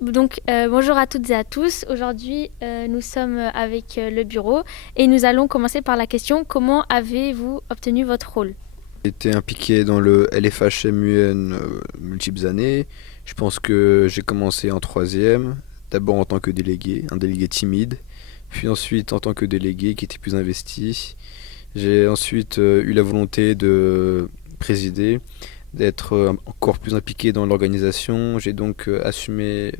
Bonjour à toutes et à tous. Aujourd'hui, nous sommes avec le bureau et nous allons commencer par la question comment avez-vous obtenu votre rôle? J'ai été impliqué dans le LFHMUN multiples années. Je pense que j'ai commencé en troisième, d'abord en tant que délégué, un délégué timide, puis ensuite en tant que délégué qui était plus investi. J'ai ensuite eu la volonté de présider, d'être encore plus impliqué dans l'organisation. J'ai donc assumé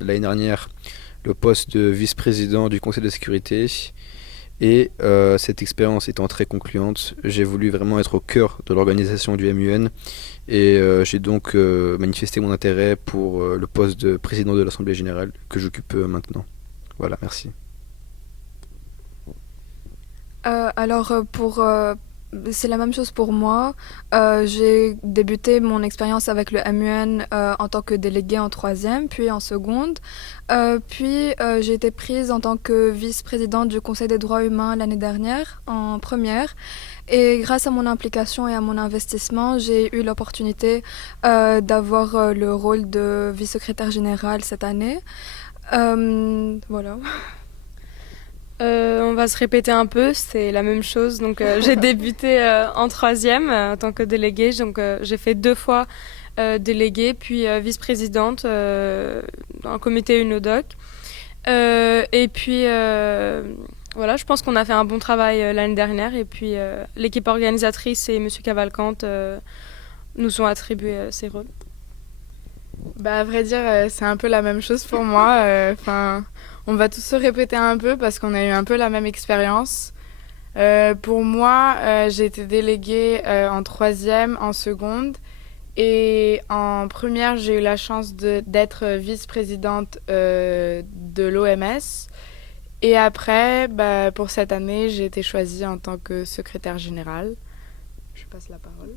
l'année dernière le poste de vice-président du Conseil de sécurité. Et cette expérience étant très concluante, j'ai voulu vraiment être au cœur de l'organisation du MUN et j'ai donc manifesté mon intérêt pour le poste de président de l'Assemblée générale que j'occupe maintenant. Voilà, merci. C'est la même chose pour moi. J'ai débuté mon expérience avec le MUN en tant que déléguée en troisième, puis en seconde. Puis j'ai été prise en tant que vice-présidente du Conseil des droits humains l'année dernière, en première. Et grâce à mon implication et à mon investissement, j'ai eu l'opportunité d'avoir le rôle de vice-secrétaire générale cette année. Voilà. On va se répéter un peu, c'est la même chose. Donc, j'ai débuté en troisième en tant que déléguée. Donc, j'ai fait 2 fois déléguée, puis vice-présidente dans le comité UNODOC. Et puis, voilà, je pense qu'on a fait un bon travail l'année dernière. Et puis, l'équipe organisatrice et Monsieur Cavalcante nous ont attribué ces rôles. Bah, à vrai dire, c'est un peu la même chose pour moi. Enfin, on va tous se répéter un peu parce qu'on a eu un peu la même expérience. Pour moi, j'ai été déléguée en troisième, en seconde. Et en première, j'ai eu la chance d'être vice-présidente de l'OMS. Et après, bah, pour cette année, j'ai été choisie en tant que secrétaire générale. Je passe la parole.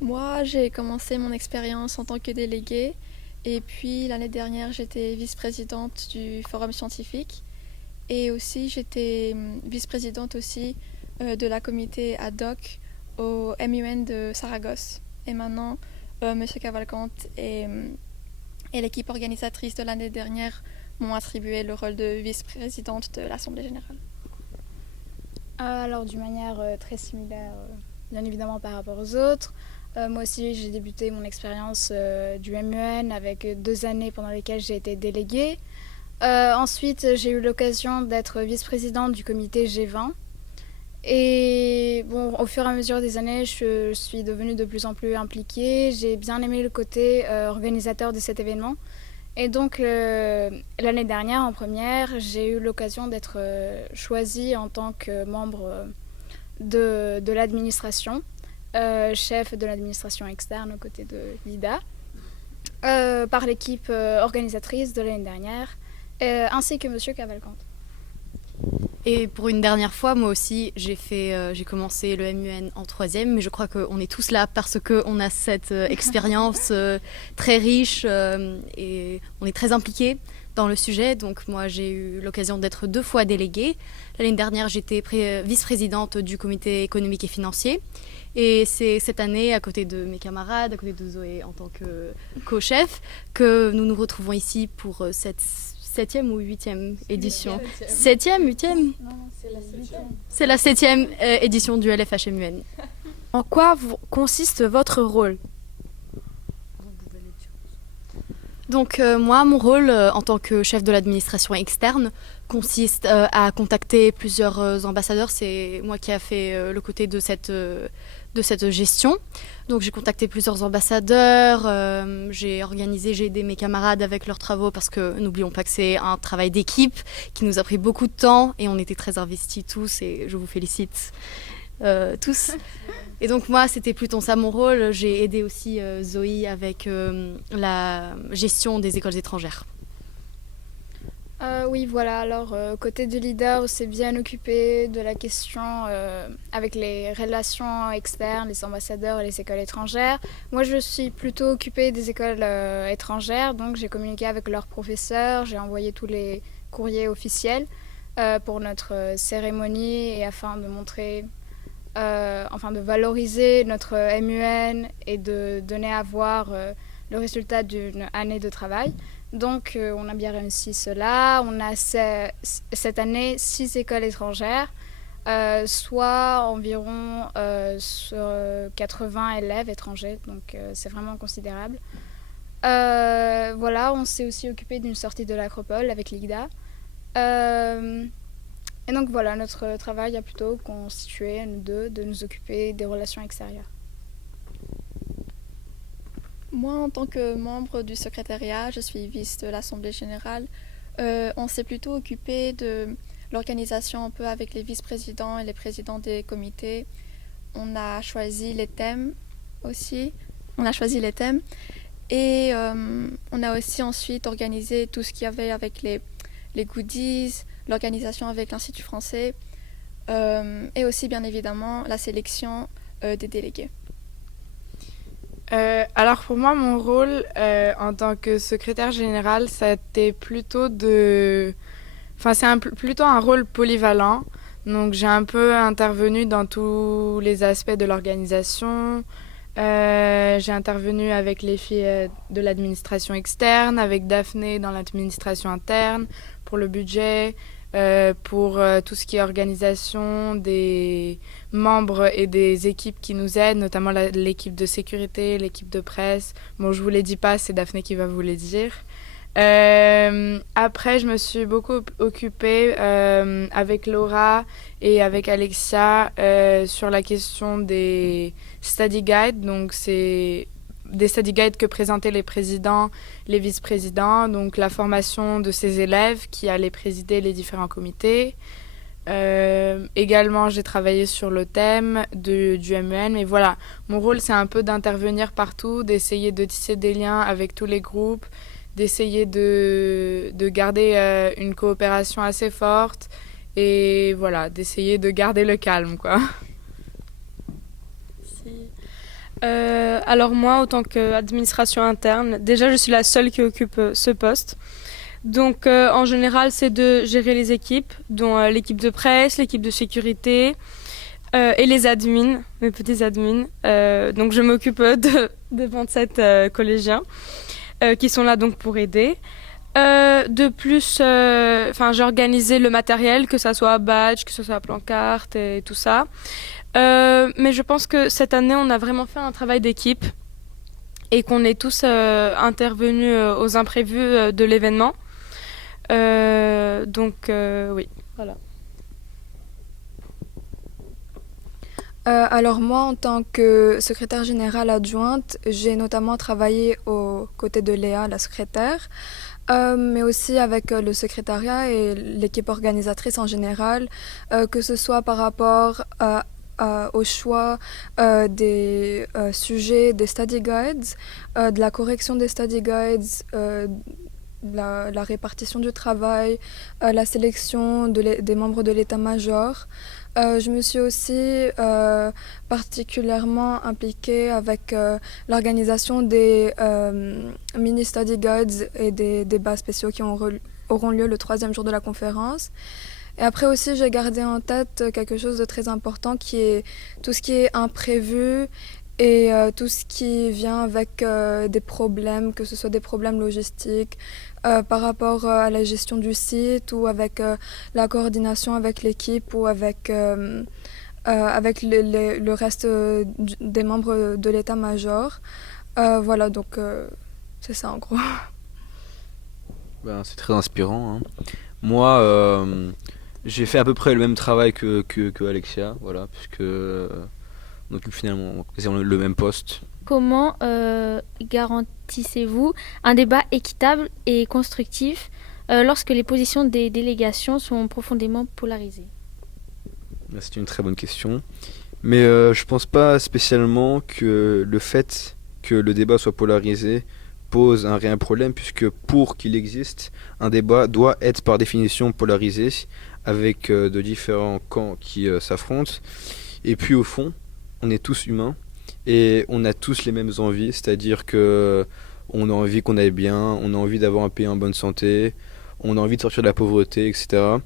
Moi, j'ai commencé mon expérience en tant que déléguée et puis l'année dernière, j'étais vice-présidente du forum scientifique et aussi j'étais vice-présidente aussi de la comité ad hoc au MUN de Saragosse. Et maintenant, Monsieur Cavalcante et l'équipe organisatrice de l'année dernière m'ont attribué le rôle de vice-présidente de l'Assemblée générale. Alors, d'une manière très similaire, bien évidemment par rapport aux autres. Moi aussi, j'ai débuté mon expérience du MUN avec 2 années pendant lesquelles j'ai été déléguée. Ensuite, j'ai eu l'occasion d'être vice-présidente du comité G20. Et bon, au fur et à mesure des années, je suis devenue de plus en plus impliquée. J'ai bien aimé le côté organisateur de cet événement. Et donc, l'année dernière, en première, j'ai eu l'occasion d'être choisie en tant que membre de l'administration, chef de l'administration externe aux côtés de l'IDA, par l'équipe organisatrice de l'année dernière, ainsi que Monsieur Cavalcante. Et pour une dernière fois, moi aussi, j'ai commencé le MUN en troisième, mais je crois qu'on est tous là parce qu'on a cette expérience très riche et on est très impliqués dans le sujet. Donc moi, j'ai eu l'occasion d'être 2 fois déléguée. L'année dernière, j'étais vice-présidente du comité économique et financier. Et c'est cette année, à côté de mes camarades, à côté de Zoé en tant que co-chef, que nous nous retrouvons ici pour cette 7e ou 8e édition. 7e, 8e. Non, c'est la 7e. C'est la 7e édition du LFHMUN. En quoi consiste votre rôle? Donc moi, mon rôle en tant que chef de l'administration externe consiste à contacter plusieurs ambassadeurs. C'est moi qui a fait le côté de cette gestion. Donc j'ai contacté plusieurs ambassadeurs, j'ai aidé mes camarades avec leurs travaux parce que n'oublions pas que c'est un travail d'équipe qui nous a pris beaucoup de temps et on était très investis tous et je vous félicite tous. Et donc moi, c'était plutôt ça mon rôle. J'ai aidé aussi Zoé avec la gestion des écoles étrangères. Oui, voilà. Alors, côté du leader, on s'est bien occupé de la question avec les relations externes, les ambassadeurs et les écoles étrangères. Moi, je suis plutôt occupée des écoles étrangères, donc j'ai communiqué avec leurs professeurs, j'ai envoyé tous les courriers officiels pour notre cérémonie et afin de montrer de valoriser notre MUN et de donner à voir le résultat d'une année de travail. Donc on a bien réussi cela. On a cette année 6 écoles étrangères, soit environ sur 80 élèves étrangers, donc c'est vraiment considérable. Voilà, on s'est aussi occupé d'une sortie de l'Acropole avec l'IGDA. Et donc voilà, notre travail a plutôt constitué, nous deux, de nous occuper des relations extérieures. Moi, en tant que membre du secrétariat, je suis vice de l'Assemblée générale. On s'est plutôt occupé de l'organisation un peu avec les vice-présidents et les présidents des comités. On a choisi les thèmes aussi. Et on a aussi ensuite organisé tout ce qu'il y avait avec les goodies, l'organisation avec l'Institut français et aussi bien évidemment la sélection des délégués. Alors pour moi, mon rôle en tant que secrétaire générale, ça a été plutôt plutôt un rôle polyvalent. Donc j'ai un peu intervenu dans tous les aspects de l'organisation. J'ai intervenu avec les filles de l'administration externe, avec Daphné dans l'administration interne, pour le budget, pour tout ce qui est organisation des membres et des équipes qui nous aident, notamment l'équipe de sécurité, l'équipe de presse. Bon, je vous les dis pas, c'est Daphné qui va vous les dire. Après, je me suis beaucoup occupée avec Laura et avec Alexia sur la question des study guides. Donc, c'est des study guides que présentaient les présidents, les vice-présidents. Donc, la formation de ces élèves qui allaient présider les différents comités. Également, j'ai travaillé sur le thème du MUN. Mais voilà, mon rôle, c'est un peu d'intervenir partout, d'essayer de tisser des liens avec tous les groupes, d'essayer de garder une coopération assez forte et voilà, d'essayer de garder le calme, quoi. Alors moi, en tant qu'administration interne, déjà je suis la seule qui occupe ce poste. Donc en général, c'est de gérer les équipes, dont l'équipe de presse, l'équipe de sécurité et les admins, mes petits admins. Donc je m'occupe de 27 collégiens. Qui sont là donc pour aider. De plus, j'ai organisé le matériel, que ça soit badge, que ce soit pancarte et tout ça. Mais je pense que cette année, on a vraiment fait un travail d'équipe et qu'on est tous intervenus aux imprévus de l'événement. Oui, voilà. Alors moi, en tant que secrétaire générale adjointe, j'ai notamment travaillé aux côtés de Léa, la secrétaire, mais aussi avec le secrétariat et l'équipe organisatrice en général, que ce soit par rapport au choix des sujets des study guides, de la correction des study guides, la répartition du travail, la sélection des membres de l'état-major. Je me suis aussi particulièrement impliquée avec l'organisation des mini-study guides et des débats spéciaux qui auront lieu le 3e jour de la conférence. Et après aussi, j'ai gardé en tête quelque chose de très important qui est tout ce qui est imprévu et tout ce qui vient avec des problèmes, que ce soit des problèmes logistiques par rapport à la gestion du site ou avec la coordination avec l'équipe ou avec le reste des membres de l'état-major. Voilà, donc c'est ça en gros. Ben, c'est très inspirant, hein. Moi, j'ai fait à peu près le même travail que Alexia, voilà, puisque on occupe finalement quasiment le même poste. Comment garantissez-vous un débat équitable et constructif lorsque les positions des délégations sont profondément polarisées ? C'est une très bonne question. Mais je pense pas spécialement que le fait que le débat soit polarisé pose un réel problème, puisque pour qu'il existe, un débat doit être par définition polarisé, avec de différents camps qui s'affrontent. Et puis au fond, on est tous humains et on a tous les mêmes envies, c'est-à-dire que on a envie qu'on aille bien, on a envie d'avoir un pays en bonne santé, on a envie de sortir de la pauvreté, etc.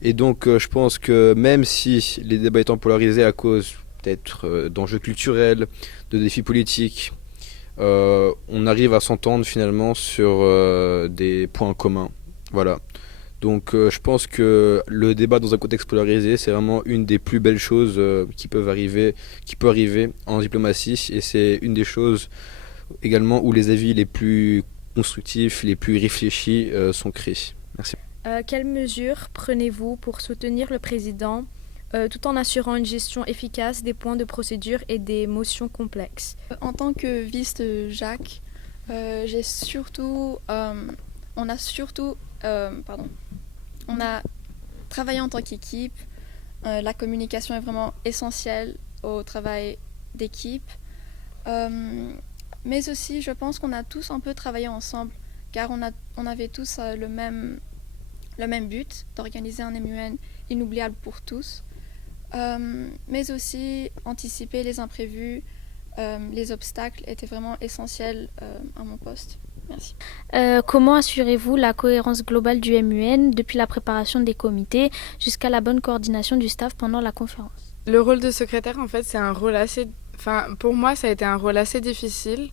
Et donc je pense que même si les débats étant polarisés à cause peut-être d'enjeux culturels, de défis politiques, on arrive à s'entendre finalement sur des points communs. Voilà. Donc je pense que le débat dans un contexte polarisé, c'est vraiment une des plus belles choses qui peut arriver en diplomatie, et c'est une des choses également où les avis les plus constructifs, les plus réfléchis sont créés. Merci. Quelles mesures prenez-vous pour soutenir le président tout en assurant une gestion efficace des points de procédure et des motions complexes? En tant que vice de Jacques, on a travaillé en tant qu'équipe. La communication est vraiment essentielle au travail d'équipe. Mais aussi, je pense qu'on a tous un peu travaillé ensemble, car on avait tous le même but, d'organiser un MUN inoubliable pour tous. Mais aussi, anticiper les imprévus, les obstacles étaient vraiment essentiels à mon poste. Merci. Comment assurez-vous la cohérence globale du MUN depuis la préparation des comités jusqu'à la bonne coordination du staff pendant la conférence? Le rôle de secrétaire, en fait, c'est un rôle assez... Enfin, pour moi, ça a été un rôle assez difficile.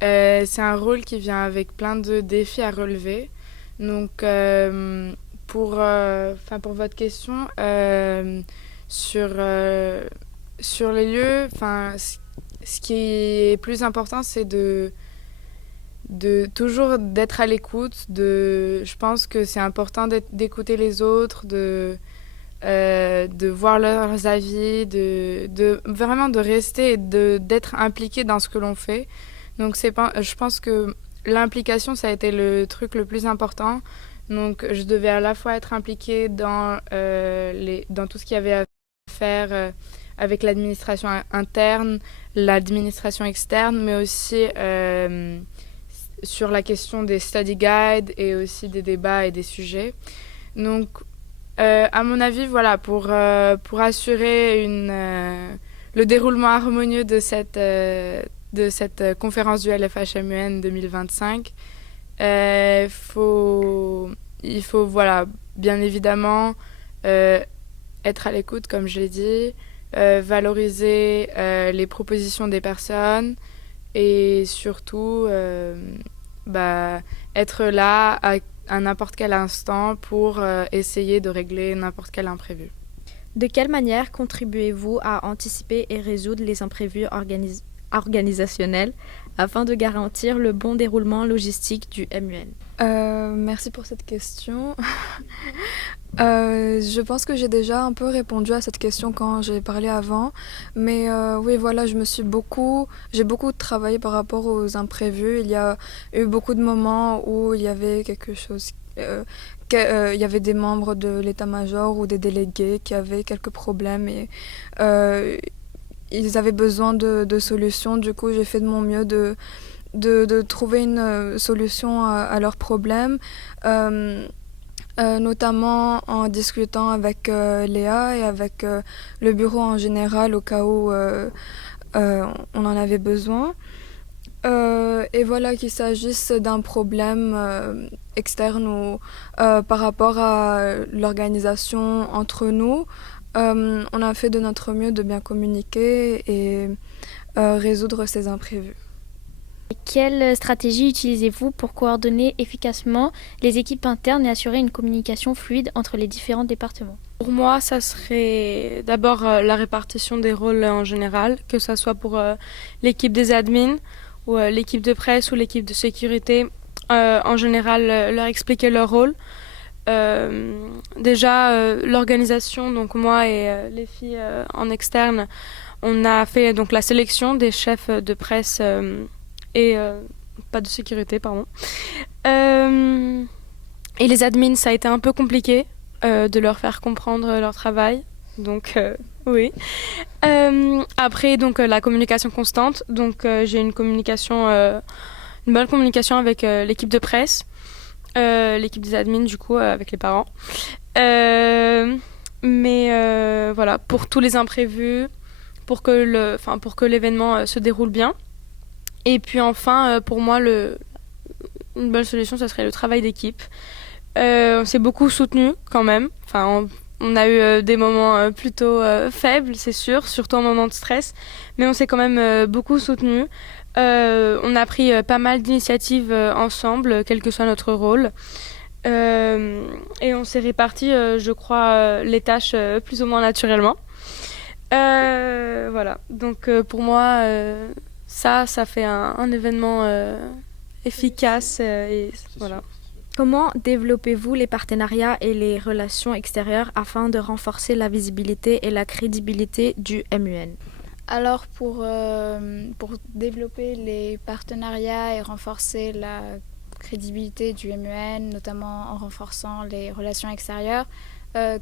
C'est un rôle qui vient avec plein de défis à relever. Donc, pour votre question, sur les lieux, ce qui est plus important, c'est de toujours d'être à l'écoute. Je pense que c'est important d'écouter les autres, de voir leurs avis, vraiment de rester et d'être impliqué dans ce que l'on fait. Donc je pense que l'implication, ça a été le truc le plus important. Donc je devais à la fois être impliquée dans tout ce qu'il y avait à faire avec l'administration interne, l'administration externe, mais aussi sur la question des study guides et aussi des débats et des sujets. Donc, à mon avis, voilà, pour assurer le déroulement harmonieux de cette conférence du LFHMUN 2025, il faut voilà, bien évidemment être à l'écoute, comme je l'ai dit, valoriser les propositions des personnes et surtout être là à n'importe quel instant pour essayer de régler n'importe quel imprévu. De quelle manière contribuez-vous à anticiper et résoudre les imprévus organisationnels afin de garantir le bon déroulement logistique du MUN? Merci pour cette question. Je pense que j'ai déjà un peu répondu à cette question quand j'ai parlé avant, mais oui, voilà, j'ai beaucoup travaillé par rapport aux imprévus. Il y a eu beaucoup de moments où il y avait quelque chose, il y avait des membres de l'état-major ou des délégués qui avaient quelques problèmes et ils avaient besoin de solutions. Du coup, j'ai fait de mon mieux de trouver une solution à leurs problèmes. Notamment en discutant avec Léa et avec le bureau en général au cas où on en avait besoin. Et voilà, qu'il s'agisse d'un problème externe ou par rapport à l'organisation entre nous, on a fait de notre mieux de bien communiquer et résoudre ces imprévus. Quelle stratégie utilisez-vous pour coordonner efficacement les équipes internes et assurer une communication fluide entre les différents départements? Pour moi, ça serait d'abord la répartition des rôles en général, que ce soit pour l'équipe des admins ou l'équipe de presse ou l'équipe de sécurité. En général, leur expliquer leur rôle. Déjà, l'organisation, donc moi et les filles en externe, on a fait donc la sélection des chefs de presse et pas de sécurité, pardon. Et les admins, ça a été un peu compliqué de leur faire comprendre leur travail. Donc, oui. Après, donc, la communication constante. Donc, j'ai une bonne communication avec l'équipe de presse, l'équipe des admins, du coup, avec les parents. Mais voilà, pour tous les imprévus, pour que l'événement se déroule bien. Et puis enfin, pour moi, une bonne solution, ça serait le travail d'équipe. On s'est beaucoup soutenu quand même. on a eu des moments plutôt faibles, c'est sûr, surtout en moment de stress, mais on s'est quand même beaucoup soutenus. On a pris pas mal d'initiatives ensemble, quel que soit notre rôle. Et on s'est réparti, je crois, les tâches plus ou moins naturellement. Voilà, donc pour moi, ça fait un événement efficace. Et voilà. Comment développez-vous les partenariats et les relations extérieures afin de renforcer la visibilité et la crédibilité du MUN? Alors pour développer les partenariats et renforcer la crédibilité du MUN, notamment en renforçant les relations extérieures,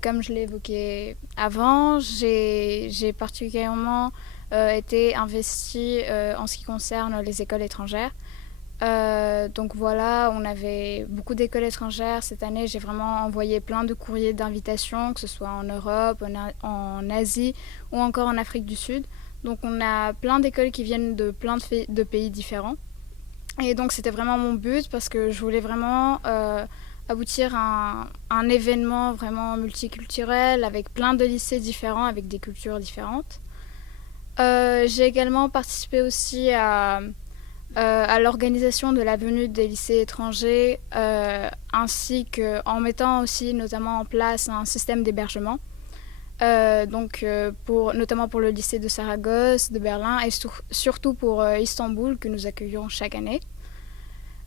comme je l'ai évoqué avant, j'ai particulièrement été investie en ce qui concerne les écoles étrangères. Donc voilà, on avait beaucoup d'écoles étrangères. Cette année, j'ai vraiment envoyé plein de courriers d'invitation, que ce soit en Europe, en Asie ou encore en Afrique du Sud. Donc on a plein d'écoles qui viennent de plein de pays différents. Et donc c'était vraiment mon but parce que je voulais vraiment aboutir à un événement vraiment multiculturel avec plein de lycées différents, avec des cultures différentes. J'ai également participé aussi à l'organisation de la venue des lycées étrangers, ainsi qu'en mettant aussi notamment en place un système d'hébergement, notamment pour le lycée de Saragosse, de Berlin et surtout pour Istanbul que nous accueillons chaque année.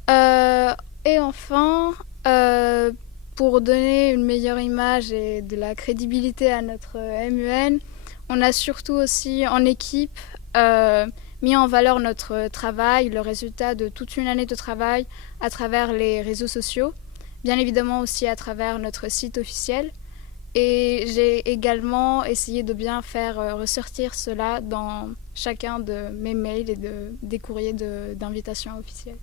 Et enfin, pour donner une meilleure image et de la crédibilité à notre MUN, on a surtout aussi en équipe mis en valeur notre travail, le résultat de toute une année de travail à travers les réseaux sociaux, bien évidemment aussi à travers notre site officiel. Et j'ai également essayé de bien faire ressortir cela dans chacun de mes mails et des courriers d'invitation officielle.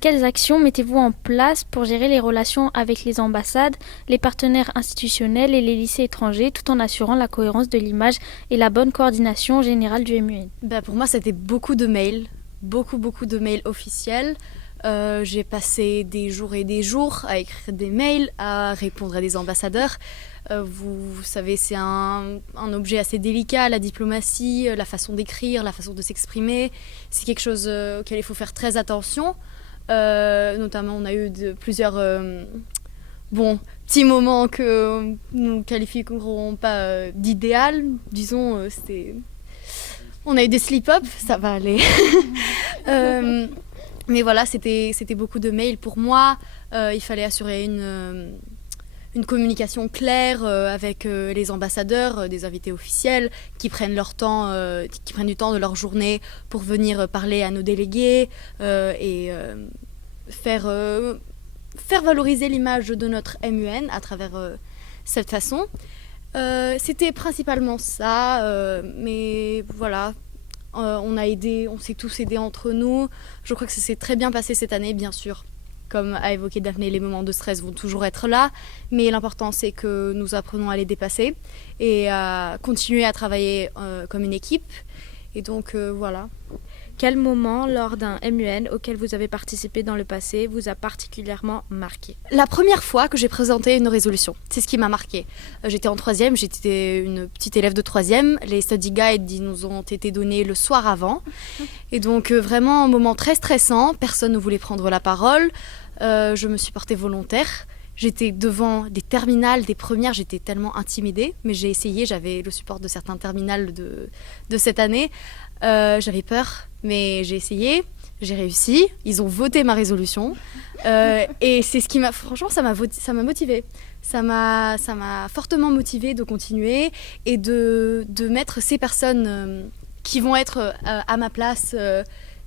Quelles actions mettez-vous en place pour gérer les relations avec les ambassades, les partenaires institutionnels et les lycées étrangers, tout en assurant la cohérence de l'image et la bonne coordination générale du MUN? Pour moi, c'était beaucoup de mails, beaucoup de mails officiels. J'ai passé des jours et des jours à écrire des mails, à répondre à des ambassadeurs. Vous savez, c'est un objet assez délicat, la diplomatie, la façon d'écrire, la façon de s'exprimer. C'est quelque chose auquel il faut faire très attention. Notamment, on a eu plusieurs petits moments que nous ne qualifierons pas d'idéal. Disons, on a eu des slip-up, ça va aller. Mais voilà, c'était beaucoup de mails pour moi. Il fallait assurer une communication claire avec les ambassadeurs, des invités officiels qui prennent leur temps, qui prennent du temps de leur journée pour venir parler à nos délégués et faire valoriser l'image de notre MUN à travers cette façon. C'était principalement ça, mais voilà. On s'est tous aidés entre nous. Je crois que ça s'est très bien passé cette année, bien sûr. Comme a évoqué Daphné, les moments de stress vont toujours être là, mais l'important c'est que nous apprenons à les dépasser et à continuer à travailler comme une équipe. Et donc voilà. Quel moment lors d'un MUN auquel vous avez participé dans le passé vous a particulièrement marqué? La première fois que j'ai présenté une résolution, c'est ce qui m'a marqué. J'étais en 3e, j'étais une petite élève de 3e. Les study guides nous ont été donnés le soir avant. Et donc vraiment un moment très stressant, personne ne voulait prendre la parole. Je me suis portée volontaire. J'étais devant des terminales, des premières, j'étais tellement intimidée, mais j'ai essayé, j'avais le support de certains terminales de cette année. J'avais peur, mais j'ai essayé, j'ai réussi, ils ont voté ma résolution. Et c'est ce qui m'a, franchement, ça m'a motivée. Ça m'a fortement motivée de continuer et de mettre ces personnes qui vont être à ma place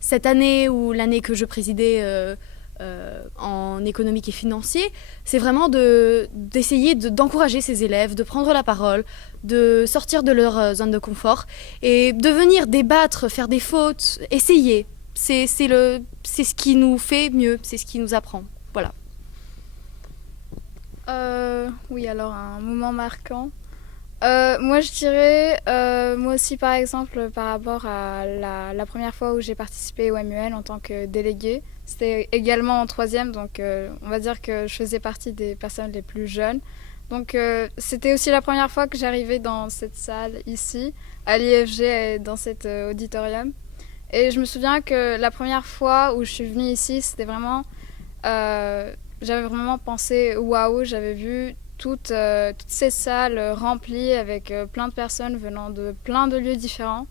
cette année ou l'année que je présidais en économique et financier, c'est vraiment d'essayer d'encourager ces élèves, de prendre la parole, de sortir de leur zone de confort et de venir débattre, faire des fautes, essayer. C'est ce qui nous fait mieux, c'est ce qui nous apprend. Voilà. Oui, alors un moment marquant. Moi je dirais, moi aussi par exemple par rapport à la première fois où j'ai participé au MUN en tant que déléguée, c'était également en 3e, donc on va dire que je faisais partie des personnes les plus jeunes. Donc c'était aussi la première fois que j'arrivais dans cette salle ici, à l'IFG, dans cet auditorium. Et je me souviens que la première fois où je suis venue ici, c'était vraiment... j'avais vraiment pensé, waouh, j'avais vu toutes ces salles remplies avec plein de personnes venant de plein de lieux différents.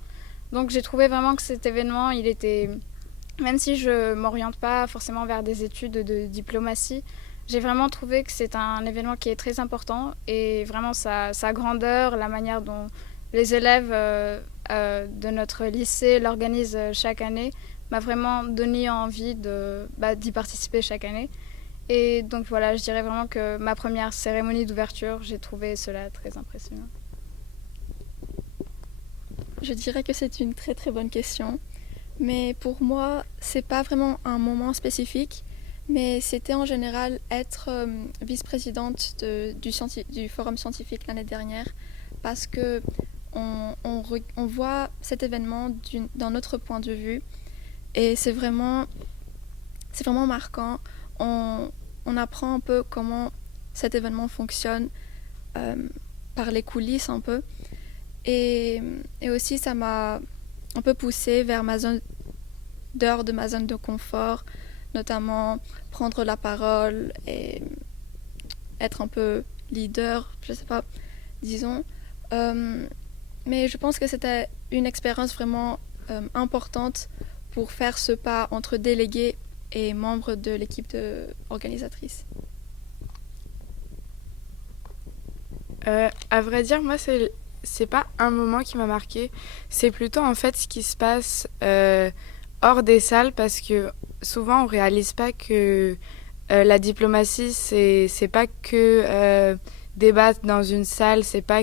Donc j'ai trouvé vraiment que cet événement, il était... Même si je ne m'oriente pas forcément vers des études de diplomatie, j'ai vraiment trouvé que c'est un événement qui est très important et vraiment sa grandeur, la manière dont les élèves de notre lycée l'organisent chaque année m'a vraiment donné envie d'y participer chaque année. Et donc voilà, je dirais vraiment que ma première cérémonie d'ouverture, j'ai trouvé cela très impressionnant. Je dirais que c'est une très très bonne question. Mais pour moi, c'est pas vraiment un moment spécifique, mais c'était en général être vice-présidente du forum scientifique l'année dernière, parce que on voit cet événement d'un autre point de vue, et c'est vraiment marquant. On apprend un peu comment cet événement fonctionne par les coulisses un peu, et aussi ça m'a un peu poussée vers dehors de ma zone de confort, notamment prendre la parole et être un peu leader, je sais pas, disons. Mais je pense que c'était une expérience vraiment importante pour faire ce pas entre délégués et membres de l'équipe organisatrice. À vrai dire, moi, c'est pas un moment qui m'a marqué, c'est plutôt en fait ce qui se passe hors des salles, parce que souvent on réalise pas que la diplomatie c'est pas que débattre dans une salle, c'est pas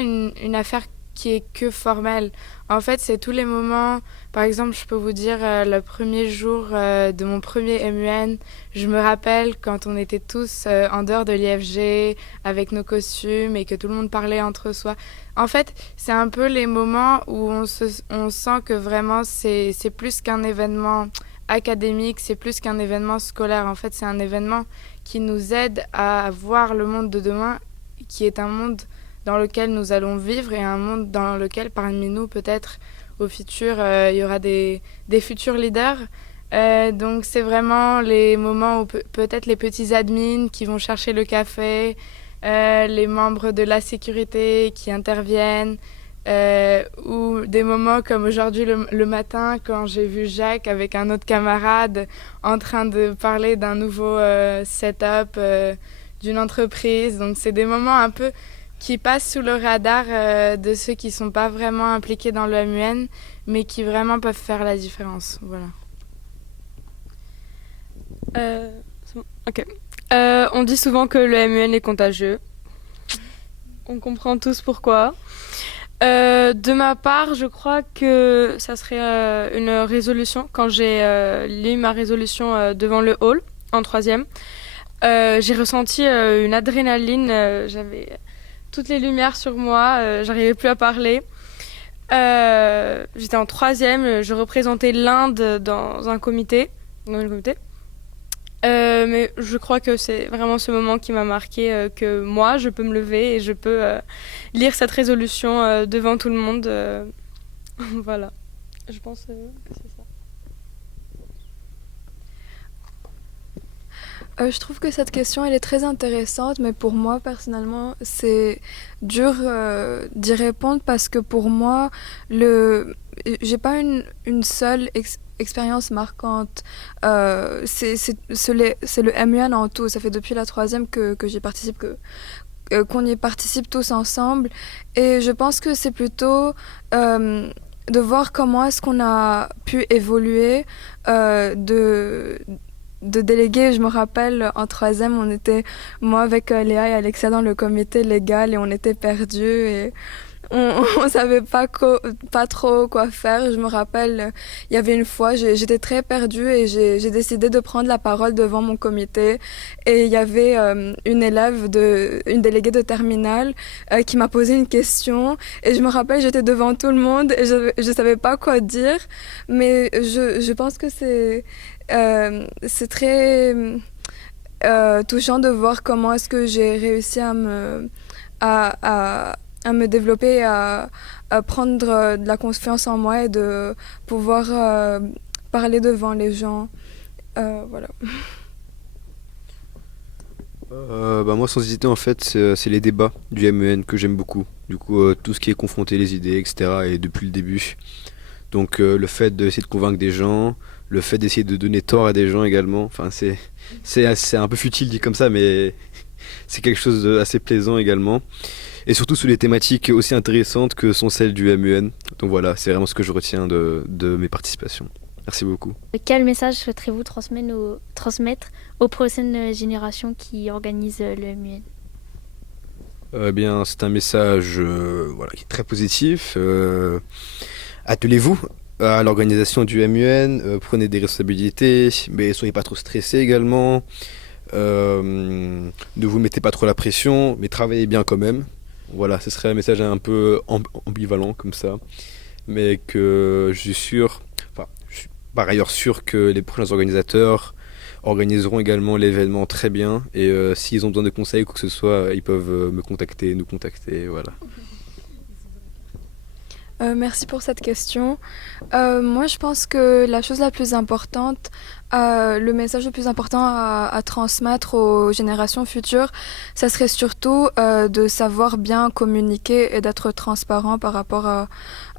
une affaire qui est que formelle. En fait, c'est tous les moments. Par exemple, je peux vous dire, le premier jour de mon premier MUN, je me rappelle quand on était tous en dehors de l'IFG, avec nos costumes, et que tout le monde parlait entre soi. En fait, c'est un peu les moments où on sent que vraiment c'est plus qu'un événement académique, c'est plus qu'un événement scolaire. En fait, c'est un événement qui nous aide à voir le monde de demain, qui est un monde dans lequel nous allons vivre, et un monde dans lequel parmi nous peut-être au futur il y aura des futurs leaders. Donc c'est vraiment les moments où peut-être les petits admins qui vont chercher le café, les membres de la sécurité qui interviennent, ou des moments comme aujourd'hui le matin quand j'ai vu Jacques avec un autre camarade en train de parler d'un nouveau setup d'une entreprise. Donc c'est des moments un peu qui passent sous le radar de ceux qui ne sont pas vraiment impliqués dans le MUN, mais qui vraiment peuvent faire la différence. Voilà. C'est bon. Ok. On dit souvent que le MUN est contagieux. On comprend tous pourquoi. De ma part, je crois que ça serait une résolution. Quand j'ai lu ma résolution devant le hall, en 3e, j'ai ressenti une adrénaline. J'avais toutes les lumières sur moi, j'arrivais plus à parler. J'étais en 3e, je représentais l'Inde dans un comité. Mais je crois que c'est vraiment ce moment qui m'a marqué, que moi, je peux me lever et je peux lire cette résolution devant tout le monde. Voilà, je pense que c'est ça. Je trouve que cette question, elle est très intéressante, mais pour moi, personnellement, c'est dur d'y répondre, parce que pour moi, j'ai pas une seule expérience marquante. C'est le MUN en tout. Ça fait depuis la 3e que j'y participe, qu'on y participe tous ensemble. Et je pense que c'est plutôt de voir comment est-ce qu'on a pu évoluer de délégués. Je me rappelle, en 3e, on était, moi avec Léa et Alexia, dans le comité légal, et on était perdus et on savait pas trop quoi faire. Je me rappelle, il y avait une fois, j'étais très perdue et j'ai décidé de prendre la parole devant mon comité, et il y avait une déléguée de terminale qui m'a posé une question, et je me rappelle, j'étais devant tout le monde et je savais pas quoi dire, mais je pense que c'est très touchant de voir comment est-ce que j'ai réussi à me développer, à prendre de la confiance en moi et de pouvoir parler devant les gens. Voilà. Moi, sans hésiter, en fait, c'est les débats du MEN que j'aime beaucoup. Du coup, tout ce qui est confronter les idées, etc. Et depuis le début. Donc, le fait d'essayer de convaincre des gens, le fait d'essayer de donner tort à des gens également. Enfin, c'est un peu futile dit comme ça, mais c'est quelque chose d'assez plaisant également. Et surtout sur les thématiques aussi intéressantes que sont celles du MEN. Donc voilà, c'est vraiment ce que je retiens de mes participations. Merci beaucoup. Quel message souhaiterez-vous transmettre aux prochaines générations qui organisent le MUN? Eh bien, c'est un message voilà, qui est très positif. Attelez-vous à l'organisation du MUN, prenez des responsabilités, mais soyez pas trop stressés également. Ne vous mettez pas trop la pression, mais travaillez bien quand même. Voilà, ce serait un message un peu ambivalent comme ça, mais que je suis sûr, enfin, je suis par ailleurs sûr que les prochains organisateurs organiseront également l'événement très bien, et s'ils ont besoin de conseils ou quoi que ce soit, ils peuvent nous contacter, voilà. Merci pour cette question. Moi, je pense que la chose la plus importante, le message le plus important à transmettre aux générations futures, ça serait surtout de savoir bien communiquer et d'être transparent par rapport à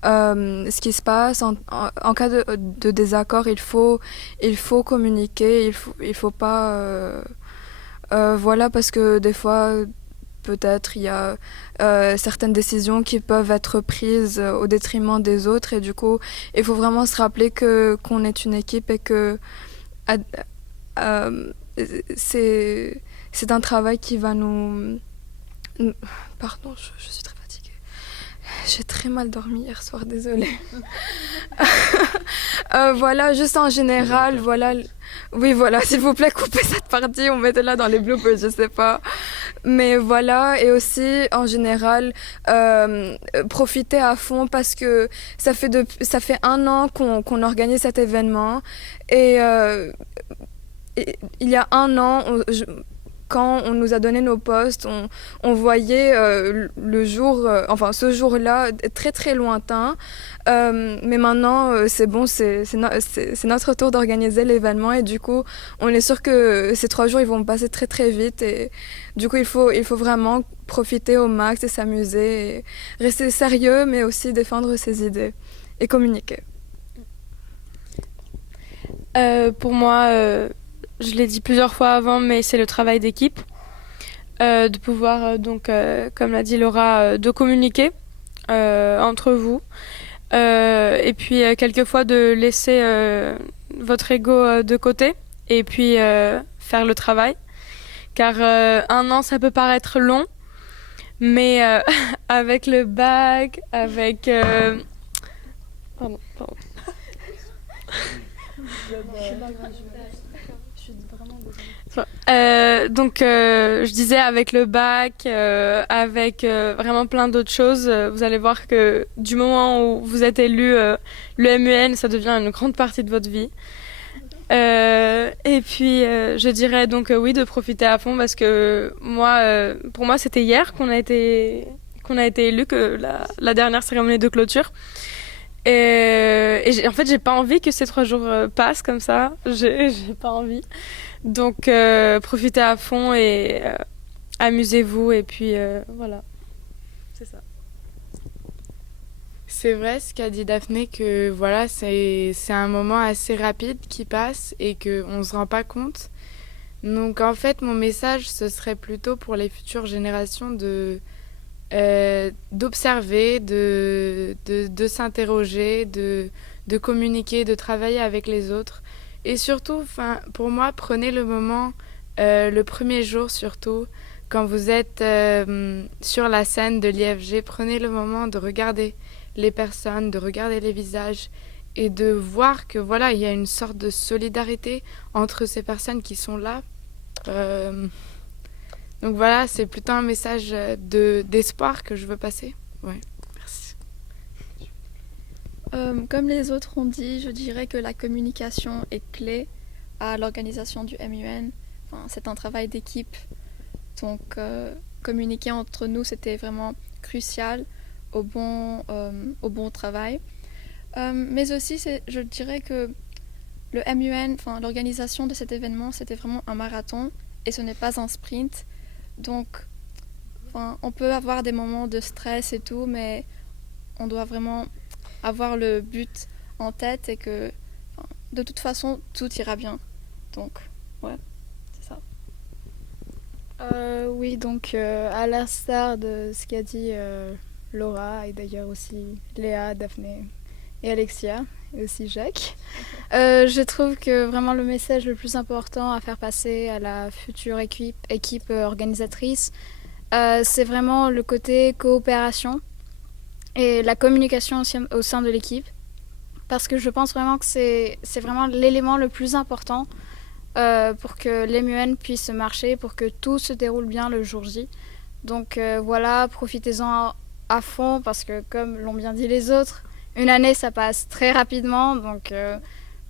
ce qui se passe. En cas de désaccord, il faut communiquer, il faut pas... voilà, parce que des fois... Peut-être il y a certaines décisions qui peuvent être prises au détriment des autres et du coup il faut vraiment se rappeler qu'on est une équipe et que c'est un travail qui va nous... Pardon, je suis très fatiguée. J'ai très mal dormi hier soir, désolée. Voilà, juste en général, voilà. Oui, voilà, s'il vous plaît, coupez cette partie, on mettait là dans les bloopers, je sais pas. Mais voilà, et aussi, en général, profitez à fond parce que ça fait 1 an qu'on organise cet événement. Et il y a 1 an, quand on nous a donné nos postes, on voyait le jour, enfin ce jour-là, très très lointain. Mais maintenant, c'est bon, c'est notre tour d'organiser l'événement et du coup, on est sûr que ces 3 jours, ils vont passer très très vite et du coup, il faut vraiment profiter au max et s'amuser, et rester sérieux, mais aussi défendre ses idées et communiquer. Pour moi, je l'ai dit plusieurs fois avant, mais c'est le travail d'équipe, de pouvoir donc, comme l'a dit Laura, de communiquer entre vous. Et puis quelquefois de laisser votre ego de côté et puis faire le travail. Car 1 an, ça peut paraître long, mais avec le bac, avec... Pardon. Donc je disais avec le bac, avec vraiment plein d'autres choses, vous allez voir que du moment où vous êtes élu, le MUN, ça devient une grande partie de votre vie. Et puis je dirais donc oui, de profiter à fond parce que moi, pour moi c'était hier qu'on a été élu, que la dernière cérémonie de clôture. Et en fait, j'ai pas envie que ces 3 jours passent comme ça. J'ai pas envie. Donc, profitez à fond et amusez-vous. Et puis, voilà. C'est ça. C'est vrai ce qu'a dit Daphné, que voilà, c'est un moment assez rapide qui passe et qu'on ne se rend pas compte. Donc, en fait, mon message, ce serait plutôt pour les futures générations d'observer, de s'interroger, de communiquer, de travailler avec les autres. Et surtout, pour moi, prenez le moment, le premier jour surtout, quand vous êtes sur la scène de l'IFG, prenez le moment de regarder les personnes, de regarder les visages et de voir que voilà, il y a une sorte de solidarité entre ces personnes qui sont là. Donc voilà, c'est plutôt un message d'espoir que je veux passer. Ouais, merci. Comme les autres ont dit, je dirais que la communication est clé à l'organisation du MUN. c'est un travail d'équipe. Donc, communiquer entre nous, c'était vraiment crucial au bon travail. Mais aussi, je dirais que le MUN, l'organisation de cet événement, c'était vraiment un marathon et ce n'est pas un sprint. Donc, on peut avoir des moments de stress et tout, mais on doit vraiment avoir le but en tête et que de toute façon, tout ira bien. Donc, ouais, c'est ça. Oui, donc à l'instar de ce qu'a dit Laura et d'ailleurs aussi Léa, Daphné et Alexia et aussi Jacques, je trouve que vraiment le message le plus important à faire passer à la future équipe organisatrice, c'est vraiment le côté coopération et la communication au sein de l'équipe, parce que je pense vraiment que c'est vraiment l'élément le plus important pour que l'MUN puisse marcher, pour que tout se déroule bien le jour J. Donc voilà, profitez-en à fond, parce que comme l'ont bien dit les autres, une année ça passe très rapidement, donc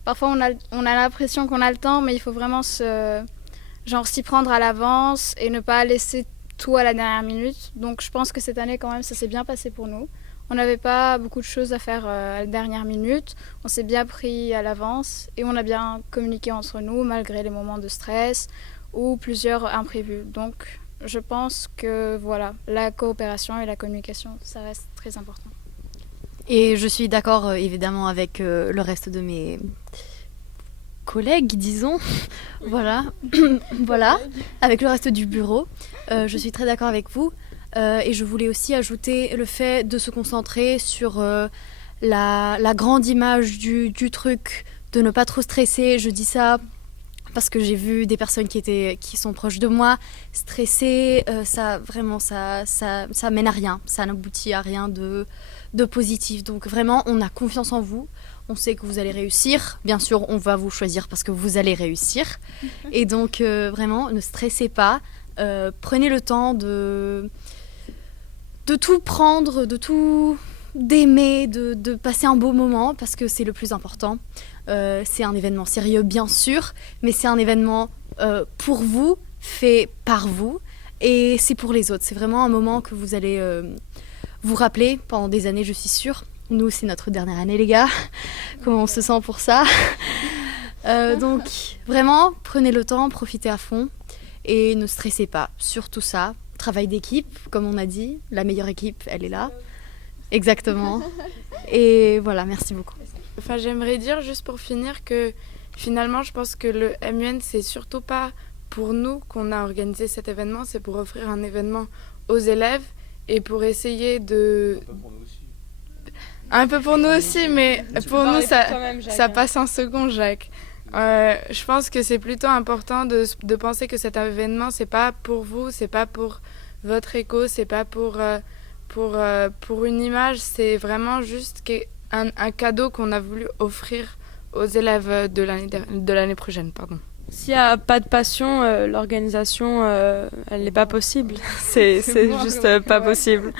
parfois on a l'impression qu'on a le temps, mais il faut vraiment s'y prendre à l'avance et ne pas laisser tout à la dernière minute. Donc je pense que cette année quand même ça s'est bien passé pour nous. On n'avait pas beaucoup de choses à faire à la dernière minute, on s'est bien pris à l'avance et on a bien communiqué entre nous malgré les moments de stress ou plusieurs imprévus. Donc je pense que voilà, la coopération et la communication, ça reste très important. Et je suis d'accord évidemment avec le reste de mes collègues, disons. Voilà, voilà, avec le reste du bureau. Je suis très d'accord avec vous. Et je voulais aussi ajouter le fait de se concentrer sur la grande image du truc, de ne pas trop stresser. Je dis ça parce que j'ai vu des personnes qui sont proches de moi stresser. Ça mène à rien. Ça n'aboutit à rien de positif. Donc vraiment, on a confiance en vous. On sait que vous allez réussir. Bien sûr, on va vous choisir parce que vous allez réussir. Et donc, vraiment, ne stressez pas. Prenez le temps de tout prendre, d'aimer, de passer un beau moment, parce que c'est le plus important. C'est un événement sérieux, bien sûr, mais c'est un événement pour vous, fait par vous, et c'est pour les autres. C'est vraiment un moment que vous allez vous rappeler pendant des années, je suis sûre. Nous, c'est notre dernière année, les gars. Comment on se sent pour ça? Donc, vraiment, prenez le temps, profitez à fond, et ne stressez pas, surtout ça. Travail d'équipe, comme on a dit, la meilleure équipe, elle est là. Exactement. Et voilà, merci beaucoup. Enfin, j'aimerais dire, juste pour finir, que finalement, je pense que le MUN, c'est surtout pas pour nous qu'on a organisé cet événement, c'est pour offrir un événement aux élèves et pour essayer de... Un peu pour nous aussi, mais pour nous, ça passe en second, Jacques. Je pense que c'est plutôt important de penser que cet événement, c'est pas pour vous, c'est pas pour votre écho, c'est pas pour une image, c'est vraiment juste un cadeau qu'on a voulu offrir aux élèves de l'année prochaine. Pardon. S'il n'y a pas de passion, l'organisation, elle n'est pas possible. C'est juste pas possible.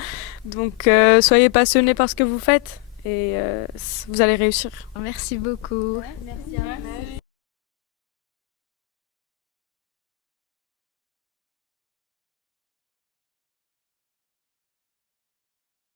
Donc, soyez passionnés par ce que vous faites et vous allez réussir. Merci beaucoup. Ouais, merci.